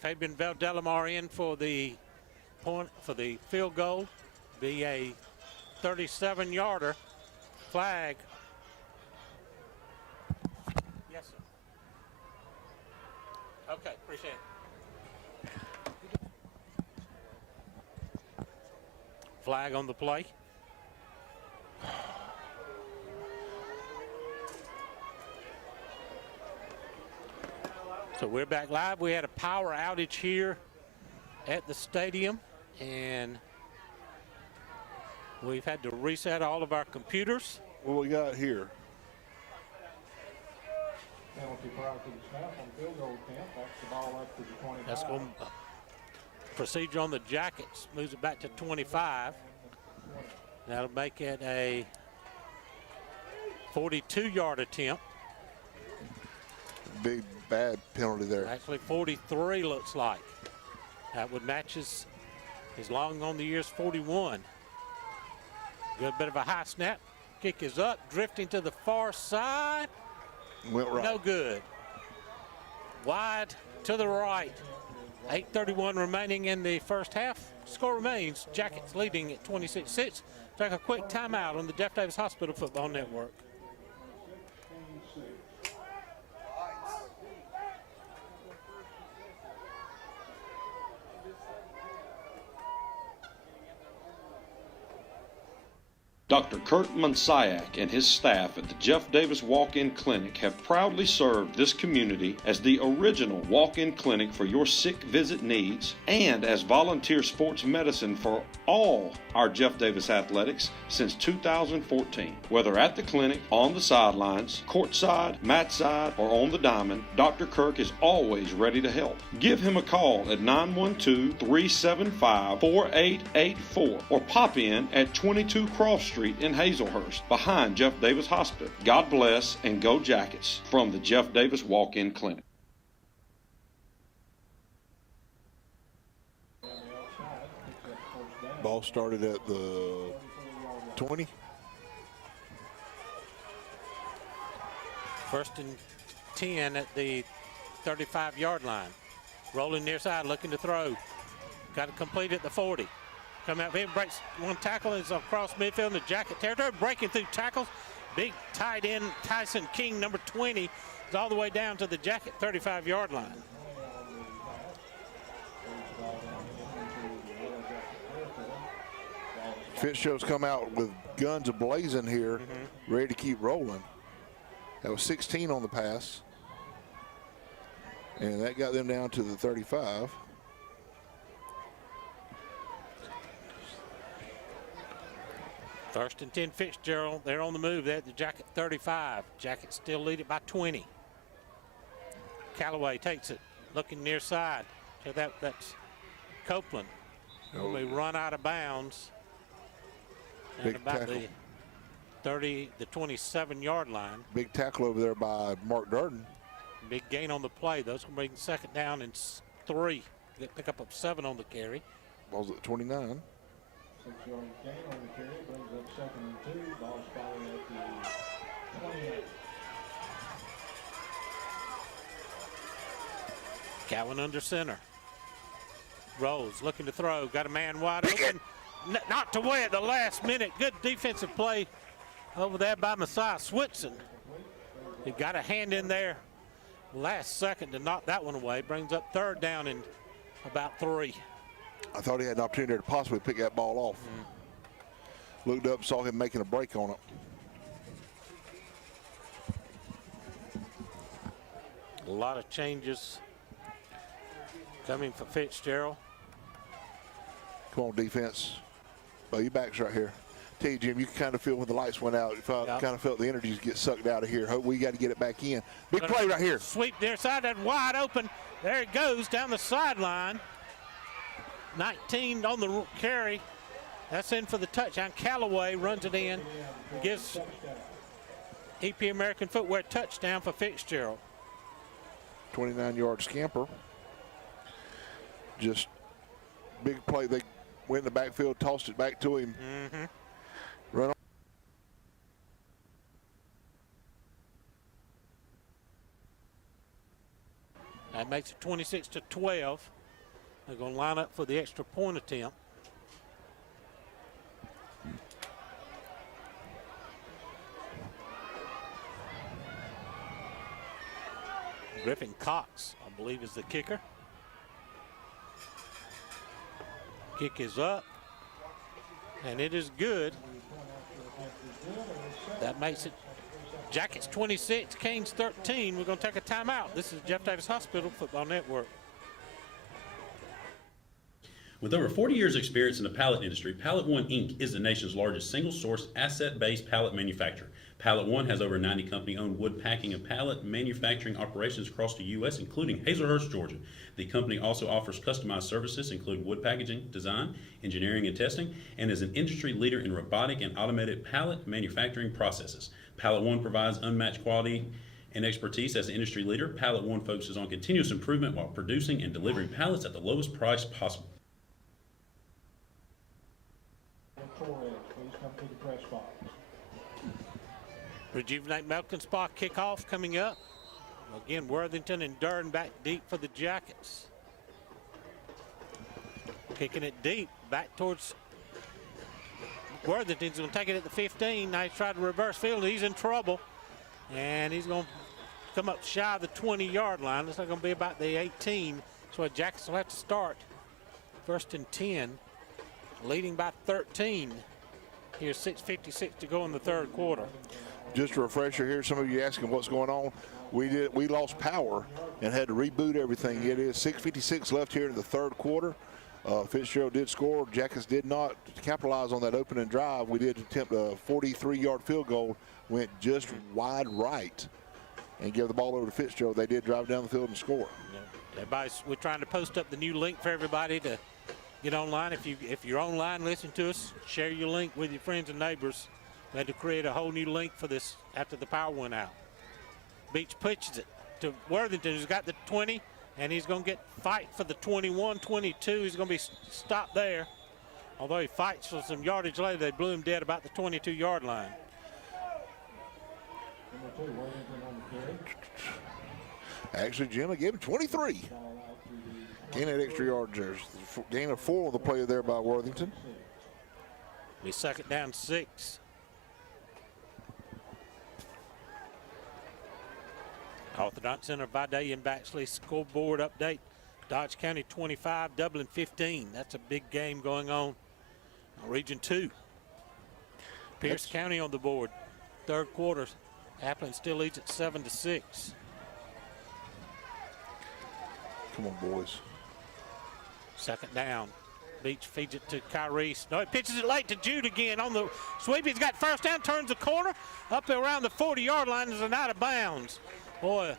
Fabian Valdelamar in for the point for the field goal. Be a 37-yarder. Flag. Yes, sir. Okay, appreciate it. Flag on the play. So we're back live. We had a power outage here at the stadium, and we've had to reset all of our computers. What we got here? Penalty prior to the snap on field goal attempt. Backs the ball up to the 25. That's going procedure on the Jackets. Moves it back to 25. That'll make it a 42-yard attempt. Big bad penalty there. Actually 43 looks like. That would match his long on the year's 41. Good bit of a high snap. Kick is up, drifting to the far side. Went right. No good. Wide to the right. 8:31 remaining in the first half. Score remains Jackets leading at 26-6. Take a quick timeout on the Jeff Davis Hospital Football Network. Dr. Kurt Monsiak and his staff at the Jeff Davis Walk-In Clinic have proudly served this community as the original walk-in clinic for your sick visit needs and as volunteer sports medicine for all our Jeff Davis athletics since 2014. Whether at the clinic, on the sidelines, courtside, mat side, or on the diamond, Dr. Kirk is always ready to help. Give him a call at 912-375-4884 or pop in at 22 Cross Street in Hazelhurst, behind Jeff Davis Hospital. God bless and go Jackets from the Jeff Davis Walk-In Clinic. Ball started at the 20. First and 10 at the 35-yard line. Rolling near side, looking to throw. Got to complete at the 40. Come out, breaks one tackle, is across midfield in the Jacket territory, breaking through tackles. Big tight end Tyson King, number 20, is all the way down to the Jacket 35-yard line. Fitzgerald's come out with guns a-blazing here, ready to keep rolling. That was 16 on the pass, and that got them down to the 35. First and 10, Fitzgerald. They're on the move. They're at the Jacket 35. Jackets still lead it by 20. Callaway takes it, looking near side. So that's Copeland. They run out of bounds. Big at about tackle. the 27-yard line. Big tackle over there by Mark Darden. Big gain on the play. Those will bring second down and 3. They pick up 7 on the carry. Ball's at 29. 6-yard gain on the carry, brings up 2nd and 2. Ball spotted at the 28. Cowan under center. Rolls, looking to throw. Got a man wide open. Not to way at the last minute. Good defensive play over there by Messiah Switson. He got a hand in there last second to knock that one away. Brings up 3rd down and about 3. I thought he had an opportunity to possibly pick that ball off. Looked up, saw him making a break on it. A lot of changes coming for Fitzgerald. Come on, defense. Oh, your back's right here. Tell you, Jim, you can kind of feel when the lights went out. Kind of felt the energies get sucked out of here. We got to get it back in. Big play right here. Sweep near side, that wide open. There it goes down the sideline. 19 on the carry. That's in for the touchdown. Callaway runs it in. Gives EP American Footwear touchdown for Fitzgerald. 29-yard scamper. Just big play. They went in the backfield, tossed it back to him. Run on. That makes it 26-12. They're going to line up for the extra point attempt. Griffin Cox, I believe, is the kicker. Kick is up, and it is good. That makes it Jackets 26, Canes 13. We're going to take a timeout. This is Jeff Davis Hospital Football Network. With over 40 years' experience in the pallet industry, Pallet One Inc. is the nation's largest single-source, asset-based pallet manufacturer. Pallet One has over 90 company-owned wood packing and pallet manufacturing operations across the U.S., including Hazelhurst, Georgia. The company also offers customized services, including wood packaging, design, engineering, and testing, and is an industry leader in robotic and automated pallet manufacturing processes. Pallet One provides unmatched quality and expertise as an industry leader. Pallet One focuses on continuous improvement while producing and delivering pallets at the lowest price possible. Torres, please come to the press box. Rejuvenate Milk and Spa kickoff coming up. Again, Worthington and Durden back deep for the Jackets. Kicking it deep back towards Worthington's going to take it at the 15. Now he's trying to reverse field. He's in trouble. And he's going to come up shy of the 20-yard line. It's not going to be about the 18. So the Jackets will have to start 1st and 10. Leading by 13. Here's 6:56 to go in the third quarter. Just a refresher here, some of you asking what's going on. We lost power and had to reboot everything. It is 6:56 left here in the third quarter. Fitzgerald did score. Jackets did not capitalize on that opening drive. We did attempt a 43-yard field goal, went just wide right and gave the ball over to Fitzgerald. They did drive down the field and score. Yeah. We're trying to post up the new link for everybody to get online. If you're online, listen to us. Share your link with your friends and neighbors. We had to create a whole new link for this after the power went out. Beach pitches it to Worthington, who's got the 20, and he's going to get fight for the 21, 22. He's going to be stopped there. Although he fights for some yardage later, they blew him dead about the 22-yard line. Number 2, Worthington on the carry. Actually, Jim, I gave him 23. Gain that extra yard there. Gain of 4 on the play there by Worthington. Be 2nd down 6. Orthodox Center, Vade and Baxley scoreboard update. Dodge County 25, Dublin 15. That's a big game going on. Region 2. Pierce County on the board. Third quarter. Appling still leads at 7-6. Come on, boys. 2nd down. Beach feeds it to Kyrie. No, he pitches it late to Jude again on the sweep. He's got 1st down, turns the corner, up around the 40-yard line is an out of bounds. Boy,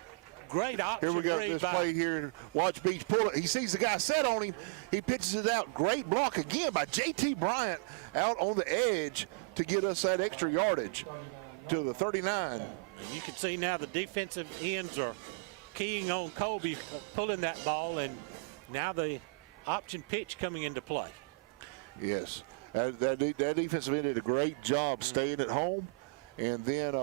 great option. Here we got this play here. Watch Beach pull it. He sees the guy set on him. He pitches it out. Great block again by J.T. Bryant out on the edge to get us that extra yardage to the 39. And you can see now the defensive ends are keying on Colby pulling that ball, and now the option pitch coming into play. Yes, that defensive end did a great job staying at home, and then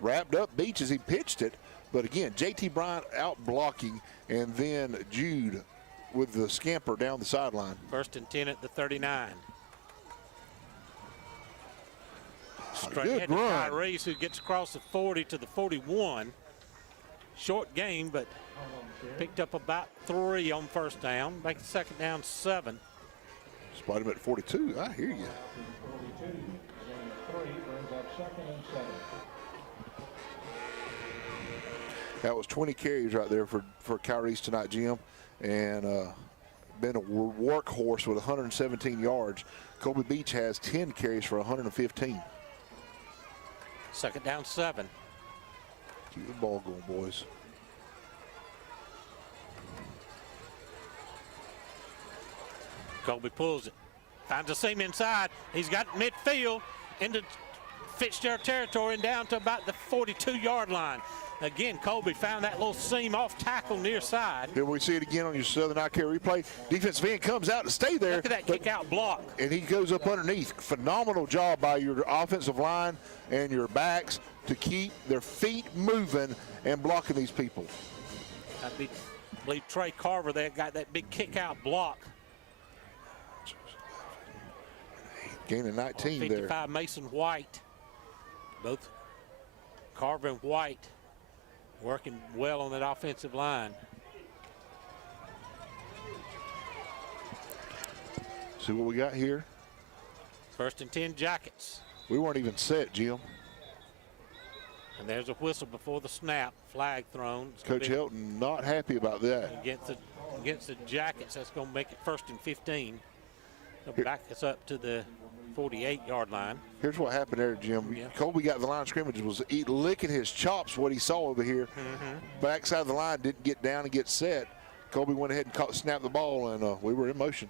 wrapped up Beach as he pitched it. But again, J.T. Bryant out blocking, and then Jude with the scamper down the sideline. 1st and 10 at the 39. Straight Good ahead to run. Tyrese, who gets across the 40 to the 41. Short game, but picked up about 3 on 1st down. Make the 2nd down 7. Spot him at 42. I hear you. 42, gain of 3, brings up 2nd and 7. That was 20 carries right there for Kyrie's tonight, Jim, and been a workhorse with 117 yards. Colby Beach has 10 carries for 115. 2nd down 7. Keep the ball going, boys. Colby pulls it, finds a seam inside. He's got midfield into Fitzgerald territory and down to about the 42-yard line. Again, Colby found that little seam off tackle near side. Here we see it again on your Southern Eye Care replay. Defensive end comes out to stay there. Look at that kick out block. And he goes up underneath. Phenomenal job by your offensive line and your backs to keep their feet moving and blocking these people. I believe Trey Carver there got that big kick out block. Gain of 19 there. 55, Mason White. Both Carver and White working well on that offensive line. See what we got here? 1st and 10 Jackets. We weren't even set, Jim. And there's a whistle before the snap. Flag thrown. Coach Helton not happy about that. Against the Jackets, that's going to make it 1st and 15. They'll back us up to the 48-yard line. Here's what happened there, Jim. Yeah. Colby got the line of scrimmage, was licking his chops, what he saw over here. Backside of the line, didn't get down and get set. Colby went ahead and snapped the ball, and we were in motion.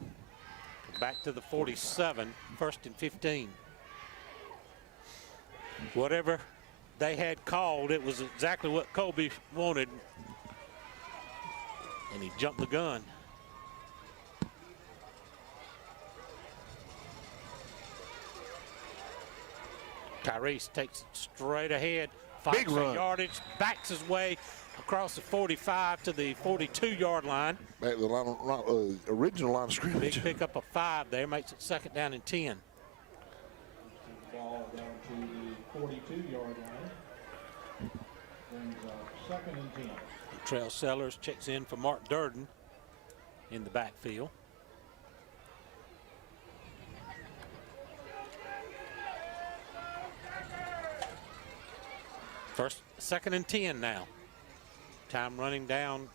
Back to the 47, 1st and 15. Whatever they had called, it was exactly what Colby wanted. And he jumped the gun. Tyrese takes it straight ahead, fights for yardage, backs his way across the 45 to the 42-yard line. Back to the original line of scrimmage. Big pickup of 5 there, makes it 2nd down and 10. Ball down to the 42-yard line. Brings up 2nd and 10. Trail Sellers checks in for Mark Durden in the backfield. Second and 10 now. Time running down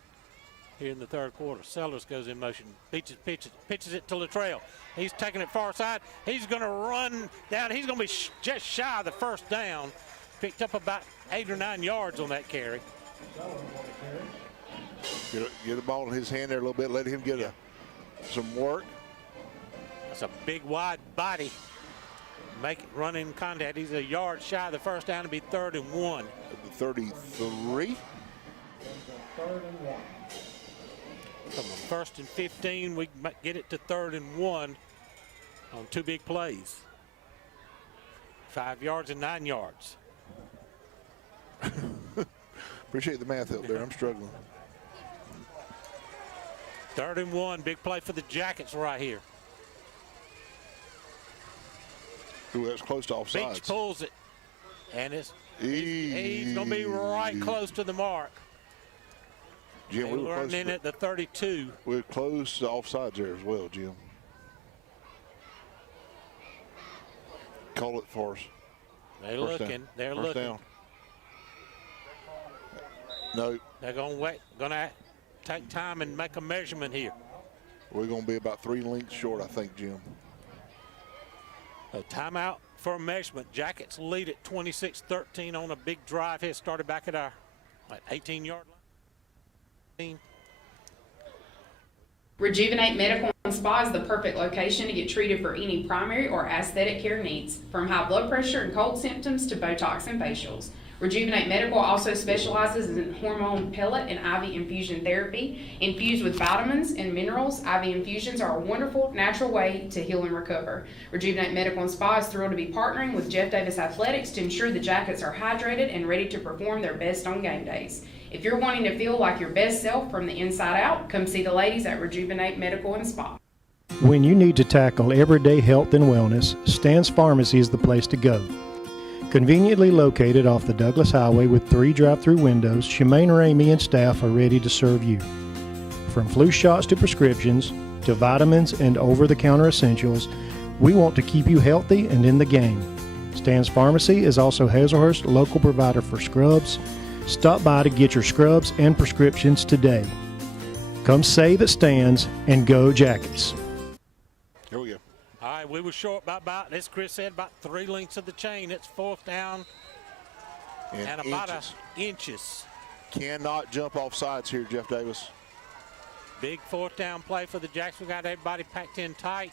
here in the 3rd quarter. Sellers goes in motion, pitches it to Latrell. He's taking it far side. He's going to run down. He's going to be just shy of the 1st down. Picked up about 8 or 9 yards on that carry. Get the ball in his hand there a little bit. Let him get some work. That's a big wide body. Make it run in contact. He's a yard shy of the 1st down to be 3rd and 1. 33. 3rd and 1. From the 1st and 15, we get it to 3rd and 1 on 2 big plays. 5 yards and 9 yards. Appreciate the math out there. I'm struggling. 3rd and 1, big play for the Jackets right here. Ooh, that's close to offsides. Beach pulls it, and he's going to be right close to the mark. Jim, we were close in at the 32. We're close to offsides there as well, Jim. Call it for us. They're looking. They're looking. Down. No. They're going to take time and make a measurement here. We're going to be about 3 lengths short, I think, Jim. A timeout for a measurement. Jackets lead at 26-13 on a big drive here. Started back at our 18-yard line. Rejuvenate Medical and Spa is the perfect location to get treated for any primary or aesthetic care needs, from high blood pressure and cold symptoms to Botox and facials. Rejuvenate Medical also specializes in hormone pellet and IV infusion therapy. Infused with vitamins and minerals, IV infusions are a wonderful, natural way to heal and recover. Rejuvenate Medical and Spa is thrilled to be partnering with Jeff Davis Athletics to ensure the Jackets are hydrated and ready to perform their best on game days. If you're wanting to feel like your best self from the inside out, come see the ladies at Rejuvenate Medical and Spa. When you need to tackle everyday health and wellness, Stan's Pharmacy is the place to go. Conveniently located off the Douglas Highway with 3 drive-through windows, Shemaine Ramey and staff are ready to serve you. From flu shots to prescriptions, to vitamins and over-the-counter essentials, we want to keep you healthy and in the game. Stan's Pharmacy is also Hazelhurst's local provider for scrubs. Stop by to get your scrubs and prescriptions today. Come save at Stan's and go Jackets. Here we go. All right, we were short by about, as Chris said, about 3 lengths of the chain. It's 4th down and about inches. Cannot jump off sides here, Jeff Davis. Big 4th down play for the Jacks. We got everybody packed in tight.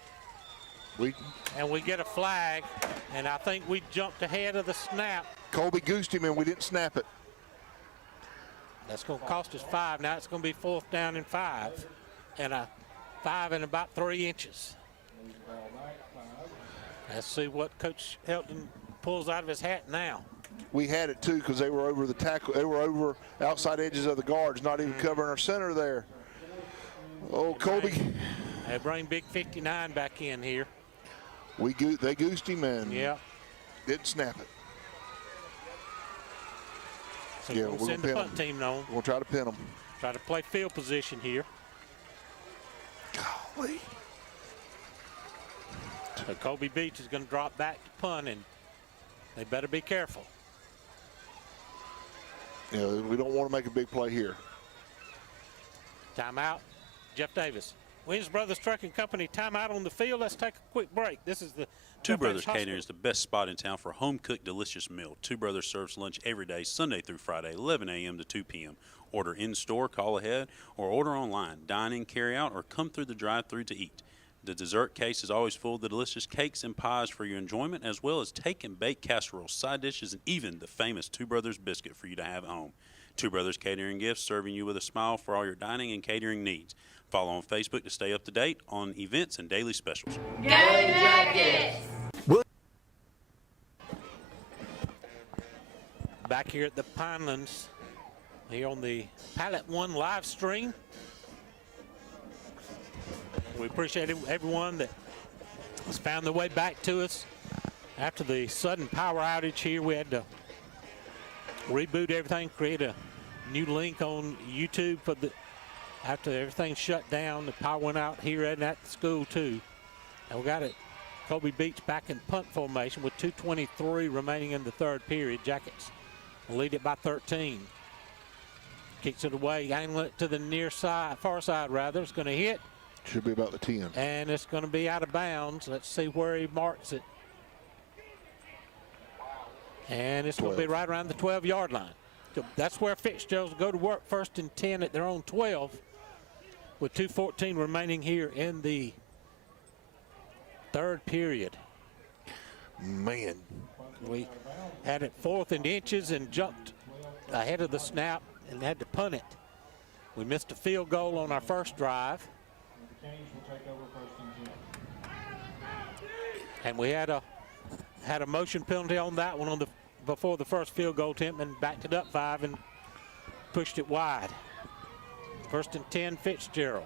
And we get a flag, and I think we jumped ahead of the snap. Colby goosed him, and we didn't snap it. That's going to cost us 5. Now it's going to be 4th down and 5. And a 5 and about 3 inches. Let's see what Coach Helton pulls out of his hat now. we had it too because they were over the tackle. They were over outside edges of the guards, not even covering our center there. Oh, Colby. They bring big 59 back in here. They goosed him and didn't snap it. So we'll send the punt team on. We'll try to pin them. Try to play field position here. Golly. So Colby Beach is going to drop back to punt, and they better be careful. Yeah, we don't want to make a big play here. Timeout. Jeff Davis. Williams Brothers Trucking Company timeout on the field. Let's take a quick break. This is the Two Brothers Catering is the best spot in town for a home-cooked, delicious meal. Two Brothers serves lunch every day, Sunday through Friday, 11 a.m. to 2 p.m. Order in-store, call ahead, or order online. Dine in, carry out, or come through the drive-thru to eat. The dessert case is always full of the delicious cakes and pies for your enjoyment, as well as take and bake casseroles, side dishes, and even the famous Two Brothers biscuit for you to have at home. Two Brothers Catering Gifts, serving you with a smile for all your dining and catering needs. Follow on Facebook to stay up to date on events and daily specials. Go Jackets! Back here at the Pinelands, here on the Pallet One live stream. We appreciate everyone that has found their way back to us after the sudden power outage here. We had to reboot everything, create a new link on YouTube for the after everything shut down. The power went out here and at the school too. And we got it. Colby Beach back in punt formation with 2:23 remaining in the third period. Jackets lead it by 13. Kicks it away, angling it to the near side, far side rather. It's going to hit. Should be about the 10. And it's going to be out of bounds. Let's see where he marks it. And it's going to be right around the 12-yard line. So that's where Fitzgerald will go to work, 1st and 10 at their own 12 with 2:14 remaining here in the third period. Man. We had it 4th and inches and jumped ahead of the snap and had to punt it. We missed a field goal on our first drive. And we had a motion penalty on that one before the first field goal attempt and backed it up 5 and pushed it wide. 1st and 10 Fitzgerald.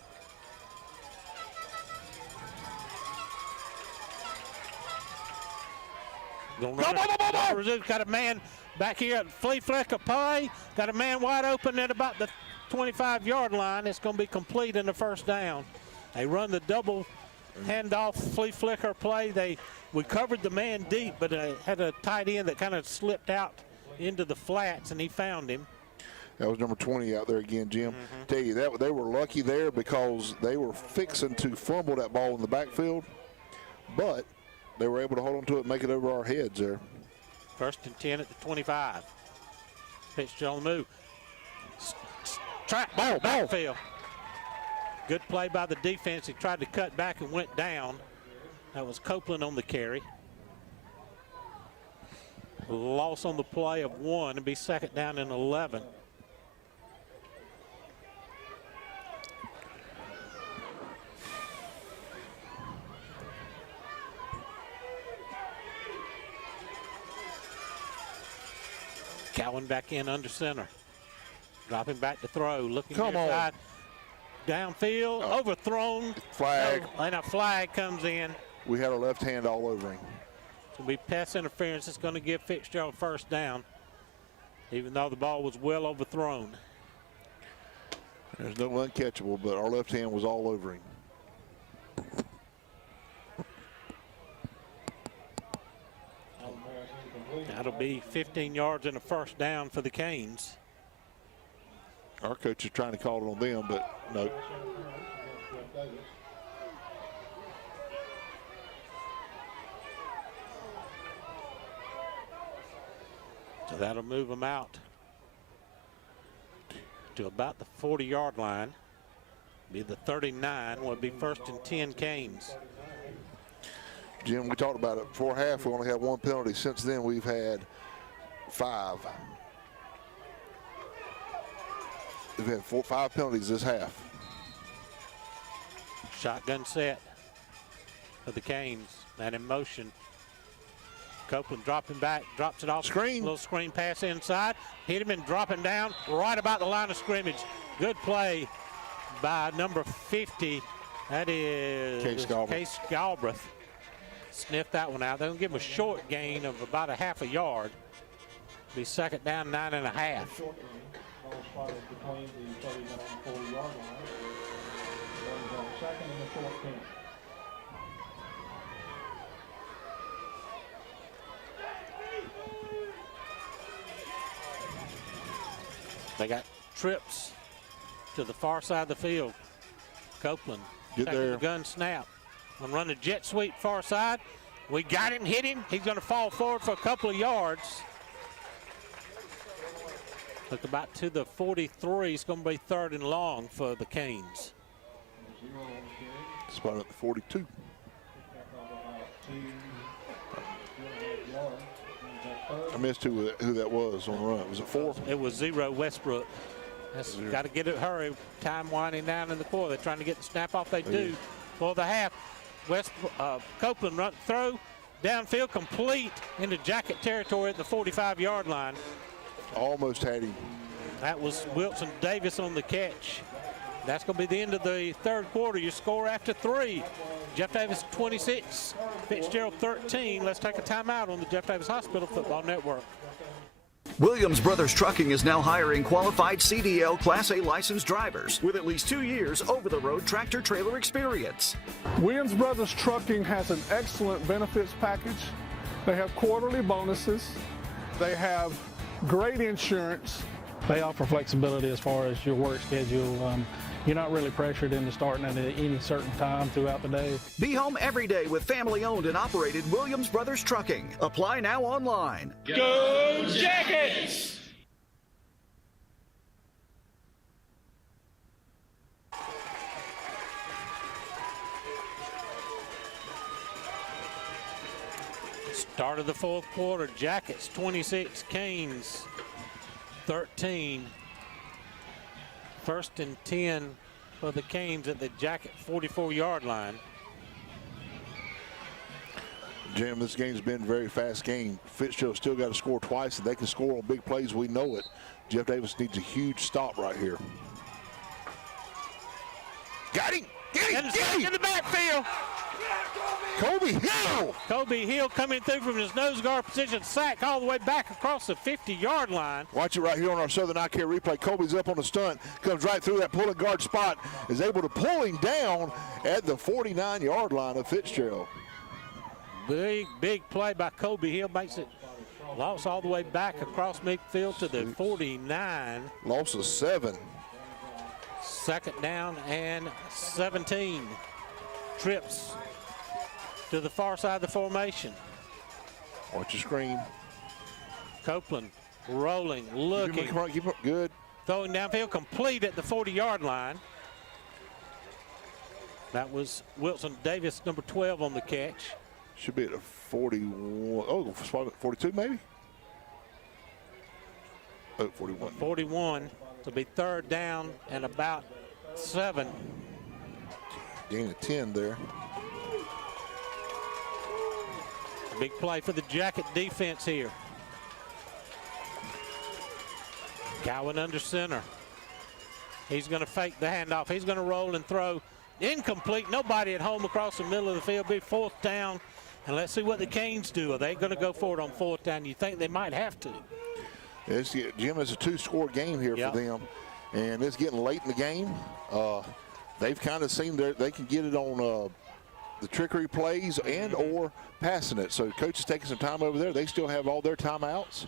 Got a man back here at flea flicker play. Got a man wide open at about the 25-yard line. It's going to be complete in the first down. They run the double handoff flea flicker play. We covered the man deep, but had a tight end that kind of slipped out into the flats, and he found him. That was number 20 out there again, Jim. Tell you that they were lucky there because they were fixing to fumble that ball in the backfield, but they were able to hold on to it and make it over our heads there. 1st and 10 at the 25. Fitzgerald on the move. Trap ball, backfield. Good play by the defense. He tried to cut back and went down. That was Copeland on the carry. Loss on the play of 1 and be 2nd down and 11. Cowan back in under center. Dropping back to throw. Looking inside. Downfield. Overthrown. Flag. And a flag comes in. We had our left hand all over him. It's going to be pass interference. It's going to give Fitzgerald 1st down, even though the ball was well overthrown. There's no uncatchable, but our left hand was all over him. That'll be 15 yards and a 1st down for the Canes. Our coach is trying to call it on them, but no. So that'll move them out to about the 40-yard line. Be the 39. Will be 1st and 10 Canes. Jim, we talked about it before half. We only had 1 penalty. Since then, we've had 5. We've had 5 penalties this half. Shotgun set for the Canes. And in motion, Copeland dropping back, drops it off. Screen. Little screen pass inside. Hit him and dropping down right about the line of scrimmage. Good play by number 50. That is Case Galbraith. Sniffed that one out. They'll give him a short gain of about a half a yard. Be second down, 9.5. Short gain. Ball spotted between the 39 and 40 yard line. Runs on second and the 14. They got trips to the far side of the field. Copeland Get taking there. the gun snap. I'm running a jet sweep far side. We got him, hit him. He's going to fall forward for a couple of yards. Look about to the 43. It's going to be third and long for the Canes. Spot at the 42. I missed who that was on the run. Was it 4? It was 0 Westbrook. That's got to get it hurry. Time winding down in the quarter. They're trying to get the snap off. They do for the half. Copeland run throw downfield complete into Jacket territory at the 45-yard line. Almost had him. That was Wilson Davis on the catch. That's going to be the end of the third quarter. Your score after 3. Jeff Davis 26, Fitzgerald 13. Let's take a timeout on the Jeff Davis Hospital Football Network. Williams Brothers Trucking is now hiring qualified CDL Class A licensed drivers with at least 2 years over-the-road tractor-trailer experience. Williams Brothers Trucking has an excellent benefits package. They have quarterly bonuses. They have great insurance. They offer flexibility as far as your work schedule. You're not really pressured into starting at any certain time throughout the day. Be home every day with family-owned and operated Williams Brothers Trucking. Apply now online. Go Jackets! Start of the fourth quarter. Jackets 26, Canes 13. First and 10 for the Canes at the Jacket 44-yard line. Jim, this game's been a very fast game. Fitzgerald still got to score twice, and they can score on big plays. We know it. Jeff Davis needs a huge stop right here. Got him! Get him! Get him! In the backfield. Kobe Hill! Kobe Hill coming through from his nose guard position, sack all the way back across the 50-yard line. Watch it right here on our Southern Eye Care replay. Kobe's up on the stunt, comes right through that pulling guard spot, is able to pull him down at the 49-yard line of Fitzgerald. Big play by Kobe Hill, makes it loss all the way back across midfield to the 49. Loss of 7. Second down and 17. Trips to the far side of the formation. Watch your screen. Copeland rolling, looking. Keep up, good. Throwing downfield, complete at the 40-yard line. That was Wilson Davis, number 12 on the catch. Should be at a 41. Oh, 42 maybe? Oh, 41. 41 to be third down and about 7. Gain of 10 there. Big play for the Jacket defense here. Cowan under center. He's going to fake the handoff. He's going to roll and throw. Incomplete. Nobody at home across the middle of the field. Be fourth down. And let's see what the Canes do. Are they going to go for it on fourth down? You think they might have to? Jim, it's a 2-score game here for them. And it's getting late in the game. They've kind of seen they can get it on the trickery plays and or passing it. So coach is taking some time over there. They still have all their timeouts.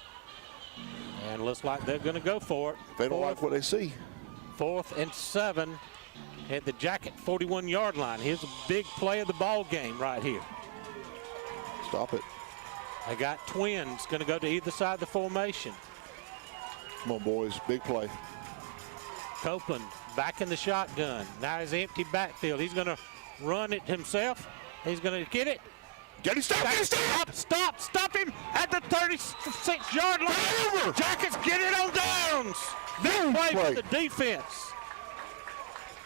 And looks like they're going to go for it. If they don't like what they see. 4th and 7 at the Jacket 41-yard line. Here's a big play of the ball game right here. Stop it. They got twins going to go to either side of the formation. Come on, boys. Big play. Copeland back in the shotgun. Now he's empty backfield. He's going to run it himself. He's going to get it. Get him, Stop him at the 36-yard line. Jackets get it on downs. Big play for the defense.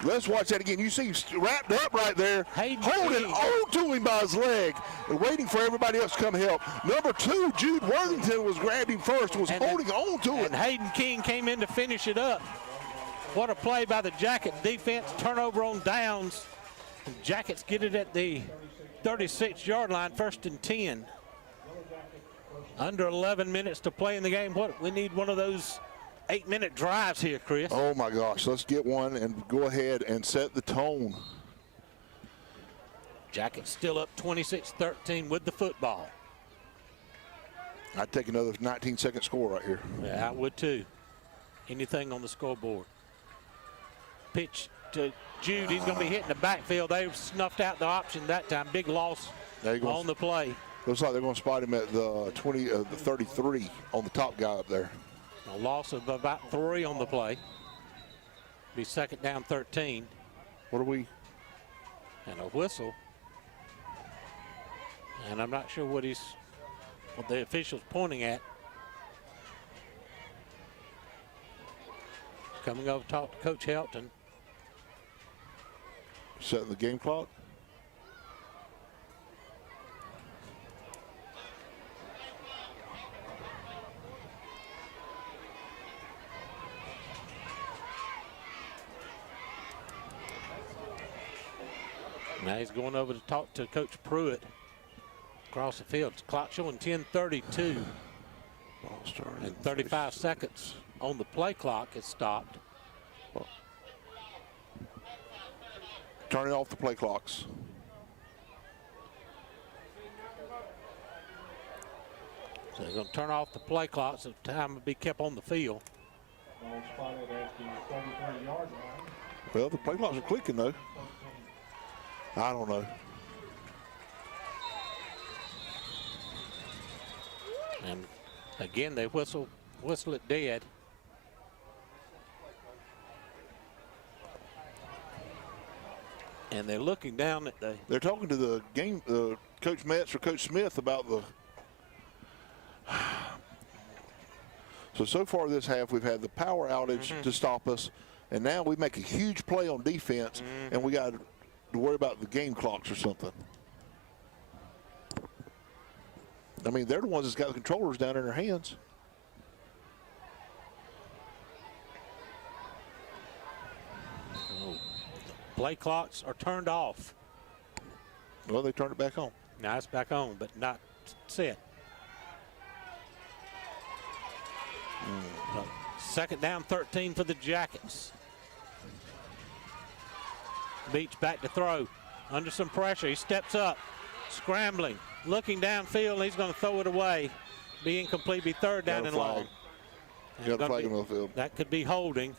Let's watch that again. You see him wrapped up right there, Hayden holding King. on to him by his leg and waiting for everybody else to come help. Number 2, Jude Worthington, was grabbed him first, was holding on to it. And Hayden King came in to finish it up. What a play by the Jacket defense. Turnover on downs. And Jackets get it at the 36-yard line, 1st and 10. Under 11 minutes to play in the game. We need one of those 8-minute drives here, Chris. Oh my gosh, let's get one and go ahead and set the tone. Jackets still up 26-13 with the football. I'd take another 19-second score right here. Yeah, I would too. Anything on the scoreboard. Pitch to Jude. He's going to be hitting the backfield. They snuffed out the option that time. Big loss on the play. Looks like they're going to spot him at the 33 on the top guy up there. A loss of about 3 on the play. Be 2nd down 13. What are we? And a whistle. And I'm not sure what the official's pointing at. Coming over to talk to Coach Helton. Setting the game clock. Now he's going over to talk to Coach Pruitt across the field. Clock showing 10:32. And 35 seconds on the play clock is stopped. Turning off the play clocks. So they're going to turn off the play clock so time will be kept on the field. Ball spotted at the 33-yard line. Well, the play clocks are clicking though. I don't know. And again, they whistle it dead. And they're looking down at the. They're talking to the game, Coach Metz or Coach Smith about the. So far this half, we've had the power outage to stop us, and now we make a huge play on defense, and we got to worry about the game clocks or something. I mean, they're the ones that's got the controllers down in their hands. Play clocks are turned off. Well, they turned it back on. Now it's back on, but not set. So 2nd down 13 for the Jackets. Beach back to throw. Under some pressure, he steps up, scrambling, looking downfield, he's going to throw it away. Be incomplete, be 3rd down and long. Got a flag in the field. That could be holding.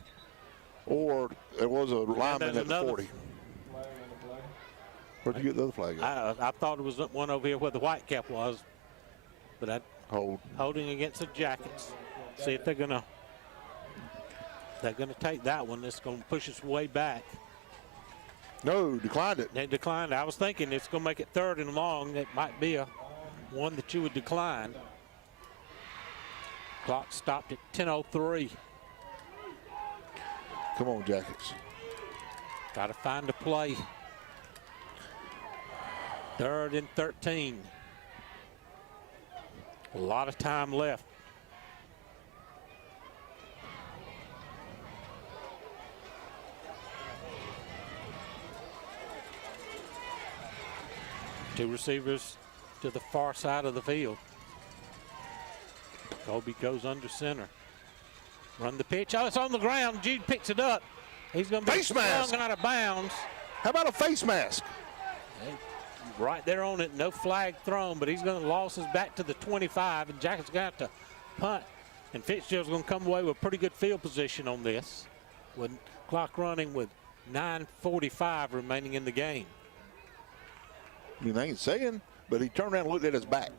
Or there was a lineman at the 40. Where'd you get the other flag at? I thought it was one over here where the white cap was, but holding against the Jackets. See if they're gonna take that one. It's gonna push us way back. No, declined it. They declined. I was thinking it's gonna make it 3rd and long. It might be one that you would decline. Clock stopped at 10:03. Come on, Jackets. Got to find a play. 3rd and 13. A lot of time left. Two receivers to the far side of the field. Colby goes under center. Run the pitch. Oh, it's on the ground. Jude picks it up. He's going to be face mask out of bounds. How about a face mask? Right there on it. No flag thrown, but he's going to lose his back to the 25, and Jackets got to punt. And Fitzgerald's going to come away with pretty good field position on this, with clock running with 9:45 remaining in the game. I mean, they ain't saying, but he turned around and looked at his back.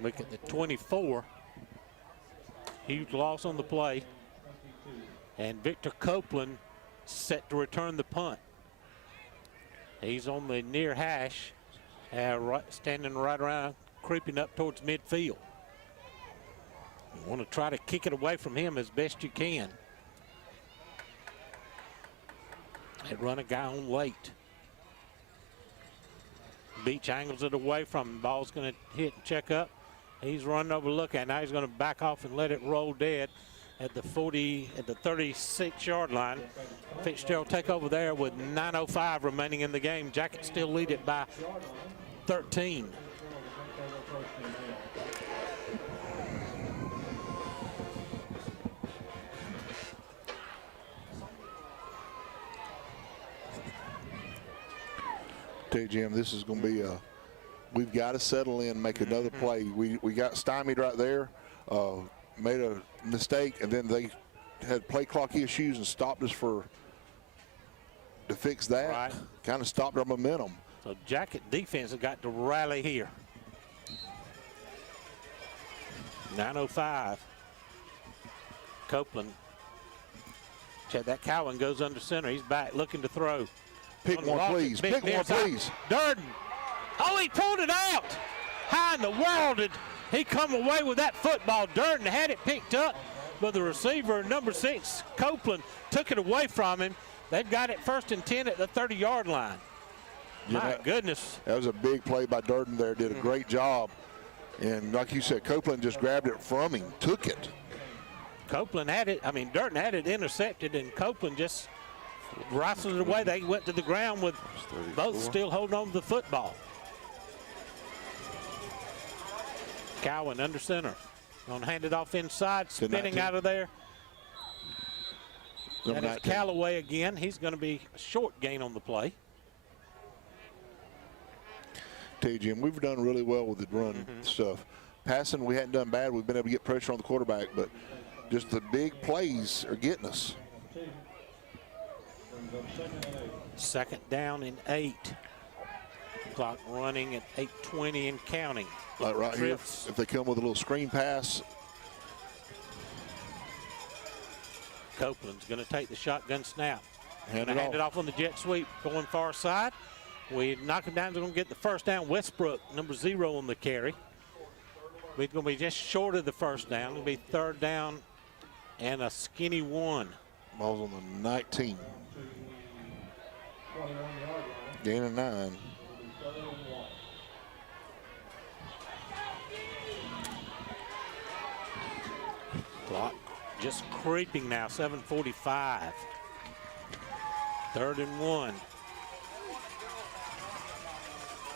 Look at the 24. Huge loss on the play. And Victor Copeland set to return the punt. He's on the near hash, standing right around, creeping up towards midfield. You want to try to kick it away from him as best you can. They run a guy on late. Beach angles it away from him. Ball's going to hit and check up. He's running over look at. Now he's going to back off and let it roll dead at the 36-yard line. Fitzgerald take over there with 9:05 remaining in the game. Jackets still lead it by 13. Tell you, Jim, this is going to be we've got to settle in, make another play. We got stymied right there, made a mistake, and then they had play clock issues and stopped us to fix that. Right. Kind of stopped our momentum. So Jacket defense has got to rally here. 9:05. Copeland. Check that. Cowan goes under center. He's back looking to throw. Pick one, please. Pick one, please. Durden. Oh, he pulled it out. How in the world did he come away with that football? Durden had it picked up, but the receiver, number 6, Copeland, took it away from him. They've got it 1st and 10 at the 30-yard line. Yeah, My goodness. That was a big play by Durden there. Did a great job. And like you said, Copeland just grabbed it from him, took it. Copeland had it. I mean, Durden had it intercepted, and Copeland just wrestled it away. They went to the ground with both still holding on to the football. Cowan under center. Gonna hand it off inside, spinning out of there. That is Callaway again. He's going to be a short gain on the play. Tell you, Jim, we've done really well with the run stuff. Passing, we hadn't done bad. We've been able to get pressure on the quarterback, but just the big plays are getting us. 2nd down and 8. Clock running at 8:20 and counting. Like right here, if they come with a little screen pass. Copeland's going to take the shotgun snap. Hand it off on the jet sweep, going far side. We knock him down. They're going to get the 1st down. Westbrook, number 0 on the carry. We're going to be just short of the 1st down. It'll be 3rd down and a skinny 1. Ball's on the 19. Gain of 9. Clock just creeping now, 7:45. 3rd and 1.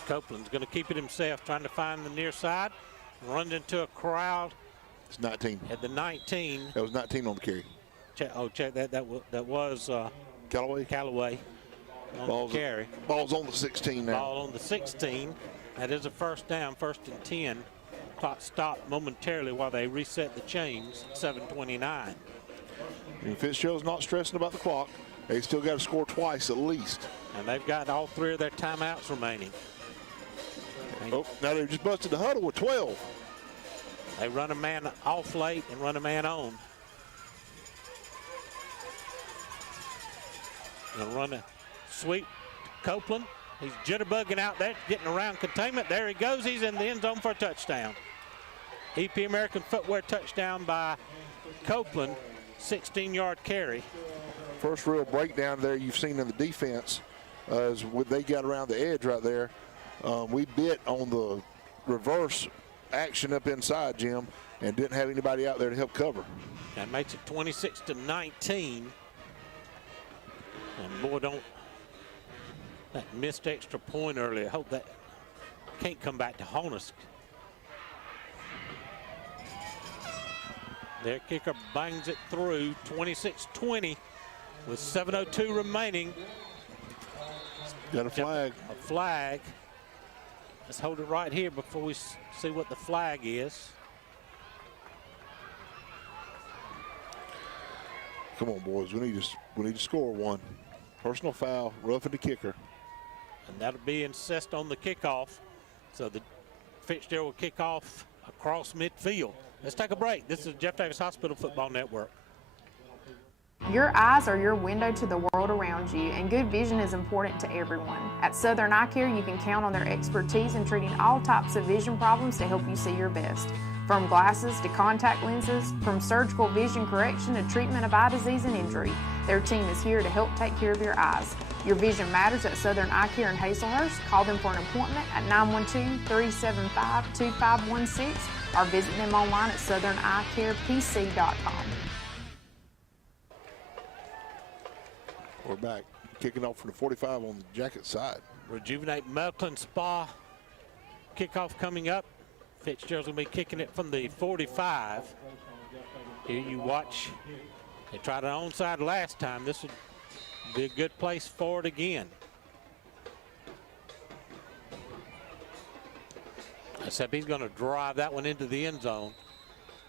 Copeland's going to keep it himself, trying to find the near side. Runs into a crowd. It's 19. At the 19. That was 19 on the carry. Check that. That was Callaway. Callaway on the carry. Ball's on the 16 now. Ball on the 16. That is a 1st down, 1st and 10. Clock stopped momentarily while they reset the chains. 7:29. And Fitzgerald's not stressing about the clock. They still got to score twice at least. And they've got all 3 of their timeouts remaining. Oh, now they've just busted the huddle with 12. They run a man off late and run a man on. Gonna run a sweep. Copeland, he's jitterbugging out there, getting around containment. There he goes. He's in the end zone for a touchdown. EP American Footwear touchdown by Copeland, 16-yard carry. First real breakdown there you've seen in the defense as they got around the edge right there. We bit on the reverse action up inside, Jim, and didn't have anybody out there to help cover. That makes it 26-19. And boy, that missed extra point earlier. I hope that can't come back to haunt us. Their kicker bangs it through, 26-20 with 7:02 remaining. Got a flag. A flag. Let's hold it right here before we see what the flag is. Come on, boys. We need to score one. Personal foul, roughing the kicker. And that'll be insist on the kickoff. So the Fitzgerald will kick off across midfield. Let's take a break. This is Jeff Davis Hospital Football Network. Your eyes are your window to the world around you, and good vision is important to everyone. At Southern Eye Care, you can count on their expertise in treating all types of vision problems to help you see your best. From glasses to contact lenses, from surgical vision correction to treatment of eye disease and injury, their team is here to help take care of your eyes. Your vision matters at Southern Eye Care in Hazelhurst. Call them for an appointment at 912-375-2516 or visit them online at southernEyeCarePC.com. We're back, kicking off from the 45 on the Jacket side. Rejuvenate Medical and Spa kickoff coming up. Fitzgerald's going to be kicking it from the 45. Here you watch. They tried an onside last time. This would be a good place for it again. Except he's going to drive that one into the end zone.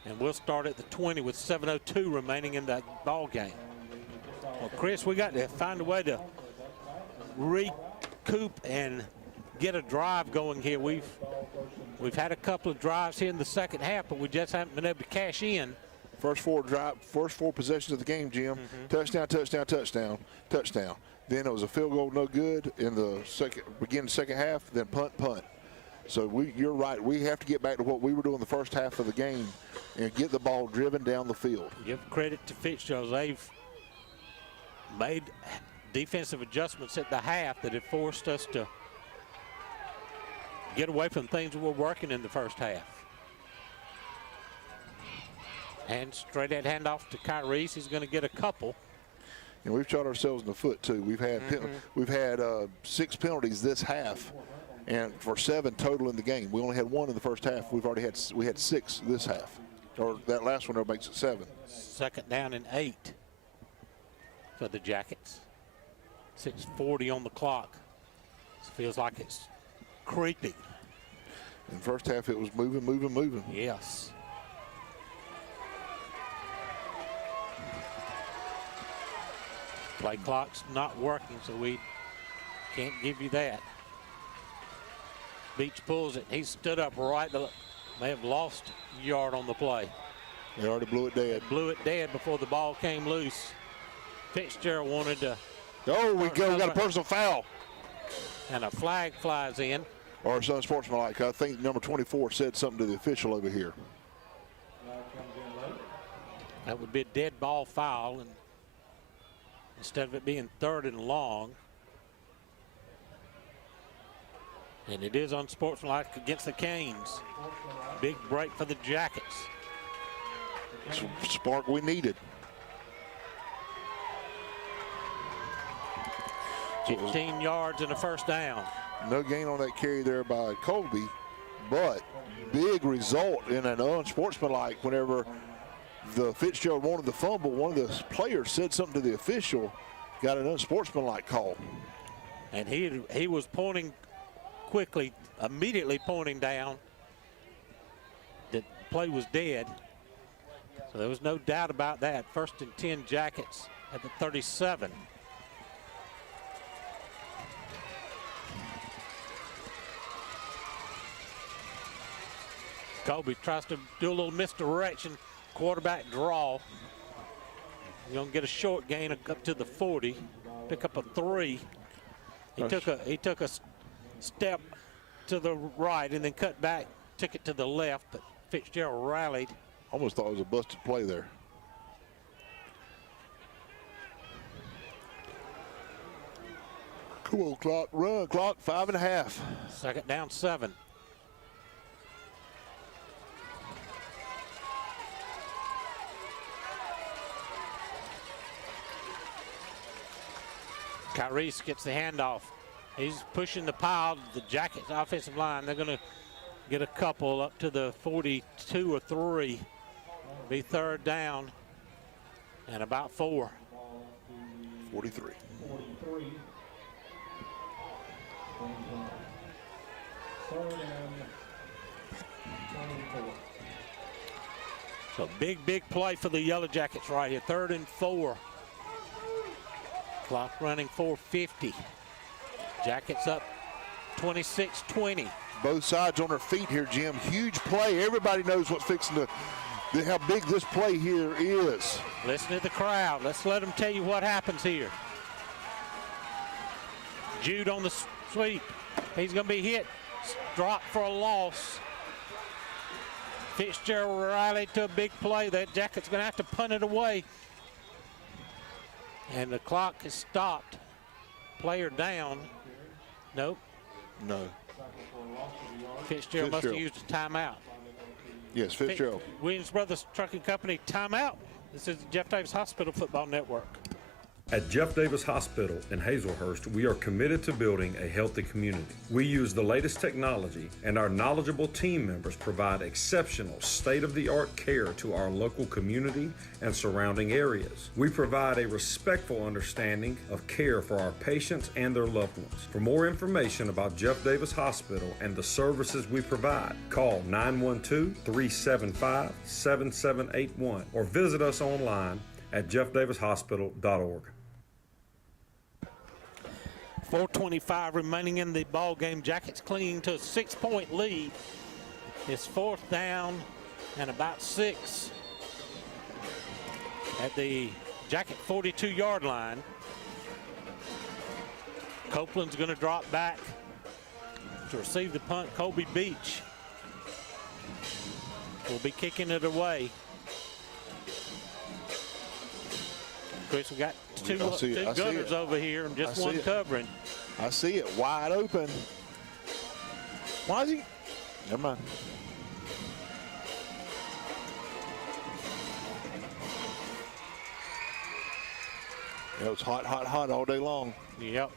And we'll start at the 20 with 7:02 remaining in that ball game. Well, Chris, we got to find a way to recoup and get a drive going here. We've had a couple of drives here in the second half, but we just haven't been able to cash in. First four possessions of the game, Jim. Touchdown, touchdown, touchdown, touchdown. Then it was a field goal, no good in the beginning of the second half. Then punt, punt. So you're right. We have to get back to what we were doing the first half of the game and get the ball driven down the field. Give credit to Fitzgerald. They've made defensive adjustments at the half that have forced us to get away from things that were working in the first half. And straight at handoff to Kyrese. He's going to get a couple. And we've shot ourselves in the foot too. We've had 6 penalties this half, and for 7 total in the game. We only had 1 in the first half. We had 6 this half, or that last one makes it 7. Second down and 8 for the Jackets. 6:40 on the clock. It feels like it's creeping. In the first half, it was moving, moving, moving. Yes. Play clock's not working, so we can't give you that. Beach pulls it. He stood up right. May have lost a yard on the play. They already blew it dead. Blew it dead before the ball came loose. Fitzgerald wanted to. Oh, we got a personal foul. And a flag flies in. Or some sportsmanlike. I think number 24 said something to the official over here. That would be a dead ball foul, and instead of it being 3rd and long. And it is unsportsmanlike against the Canes. Big break for the Jackets. Spark we needed. 15 yards and a first down. No gain on that carry there by Colby, but big result in an unsportsmanlike. Whenever the Fitzgerald wanted the fumble, one of the players said something to the official, got an unsportsmanlike call. And he was pointing quickly, immediately pointing down that play was dead. So there was no doubt about that. 1st and 10 Jackets at the 37. Colby tries to do a little misdirection, quarterback draw. He's going to get a short gain up to the 40, pick up a 3. He took a step to the right and then cut back, took it to the left, but Fitzgerald rallied. Almost thought it was a busted play there. Come on, clock, run, clock, 5.5. Second down, 7. Kyrese gets the handoff. He's pushing the pile. The Jackets offensive line, they're going to get a couple up to the 42 or 3. Be 3rd down and about 4. 43. So big play for the Yellow Jackets right here. 3rd and 4. Clock running 4:50. Jackets up 26-20. Both sides on their feet here, Jim. Huge play. Everybody knows what's fixing to, how big this play here is. Listen to the crowd. Let's let them tell you what happens here. Jude on the sweep. He's going to be hit. Dropped for a loss. Fitzgerald rallied to a big play. That Jacket's going to have to punt it away. And the clock is stopped. player down. Nope. No. Fitzgerald must have used a timeout. Yes, Fitzgerald. Williams Brothers Trucking Company timeout. This is the Jeff Davis Hospital Football Network. At Jeff Davis Hospital in Hazelhurst, we are committed to building a healthy community. We use the latest technology, and our knowledgeable team members provide exceptional state-of-the-art care to our local community and surrounding areas. We provide a respectful understanding of care for our patients and their loved ones. For more information about Jeff Davis Hospital and the services we provide, call 912-375-7781 or visit us online at jeffdavishospital.org. 4:25 remaining in the ball game. Jackets clinging to a 6-point lead. It's 4th down and about 6 at the Jacket 42-yard line. Copeland's going to drop back to receive the punt. Colby Beach will be kicking it away. Chris, we got two gunners over here and just one covering. I see it wide open. Why is he? Never mind. It was hot, hot, hot all day long. Yep.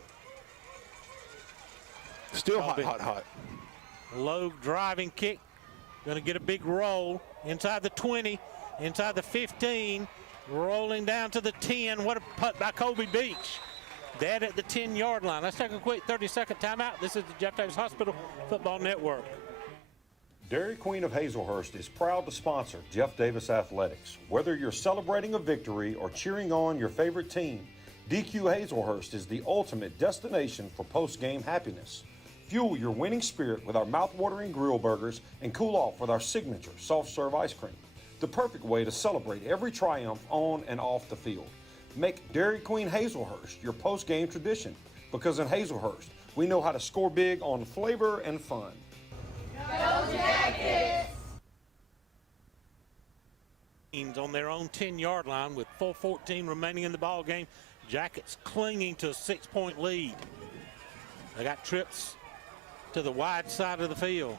Still hot, hot, hot. Low driving kick. Going to get a big roll inside the 20, inside the 15. Rolling down to the 10. What a punt by Colby Beach. Dead at the 10-yard line. Let's take a quick 30-second timeout. This is the Jeff Davis Hospital Football Network. Dairy Queen of Hazelhurst is proud to sponsor Jeff Davis Athletics. Whether you're celebrating a victory or cheering on your favorite team, DQ Hazelhurst is the ultimate destination for post-game happiness. Fuel your winning spirit with our mouth-watering grill burgers and cool off with our signature soft-serve ice cream. The perfect way to celebrate every triumph on and off the field. Make Dairy Queen Hazelhurst your post-game tradition, because in Hazelhurst, we know how to score big on flavor and fun. Go Jackets! On their own 10-yard line with 4:14 remaining in the ball game. Jackets clinging to a 6-point lead. They got trips to the wide side of the field.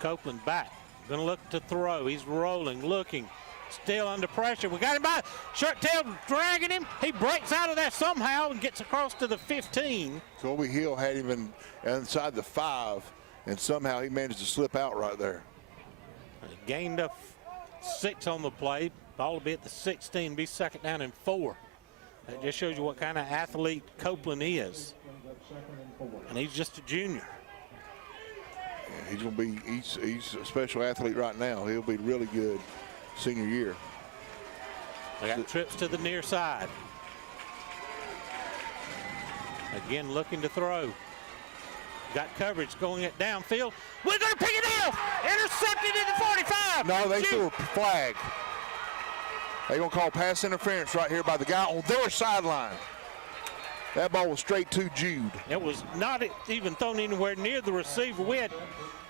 Copeland back. Going to look to throw. He's rolling, looking, still under pressure. We got him by. Shirt tail dragging him. He breaks out of there somehow and gets across to the 15. Colby Hill had him inside the 5, and somehow he managed to slip out right there. Gained up 6 on the play. Ball will be at the 16, be 2nd down and 4. That just shows you what kind of athlete Copeland is. And he's just a junior. Yeah, he's going to be, he's a special athlete right now. He'll be really good senior year. They got trips to the near side. Again, looking to throw. Got coverage going it downfield. We're going to pick it off. Intercepted at the 45. No, they threw a flag. They're going to call pass interference right here by the guy on their sideline. That ball was straight to Jude. It was not even thrown anywhere near the receiver. We had